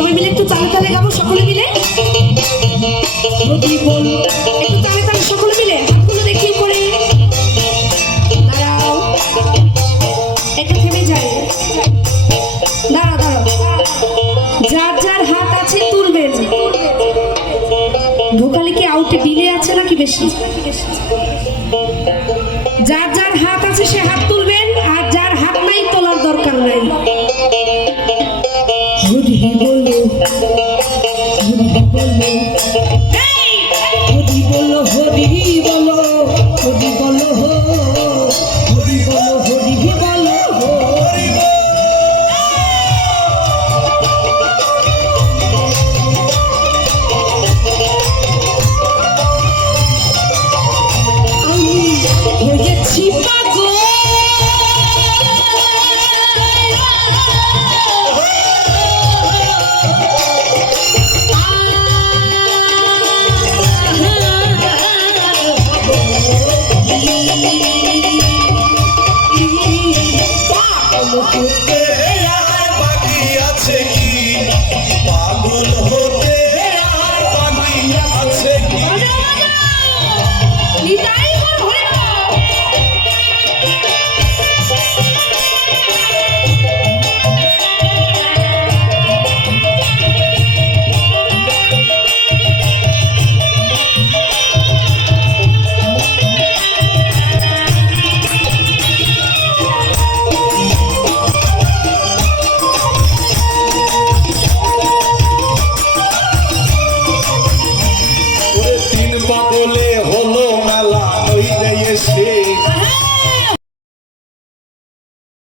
সবাই মিলে একটু তালে তালে গাবো সকলে মিলে। যদি বল একটু তালে তালে সকলে মিলে হাতগুলো দেখি উপরে। দাঁড়াও, একটু থেমে যায়। দাঁড়াও দাঁড়াও, যার যার হাত আছে তুলবেন। ভোকালি কি আউটে ডিলে আছে নাকি বেশি? যার যার হাত আছে সে হাত তুলবেন, আর যার হাত নাই তোলার দরকার নাই। হরি বলো, হরি বলো।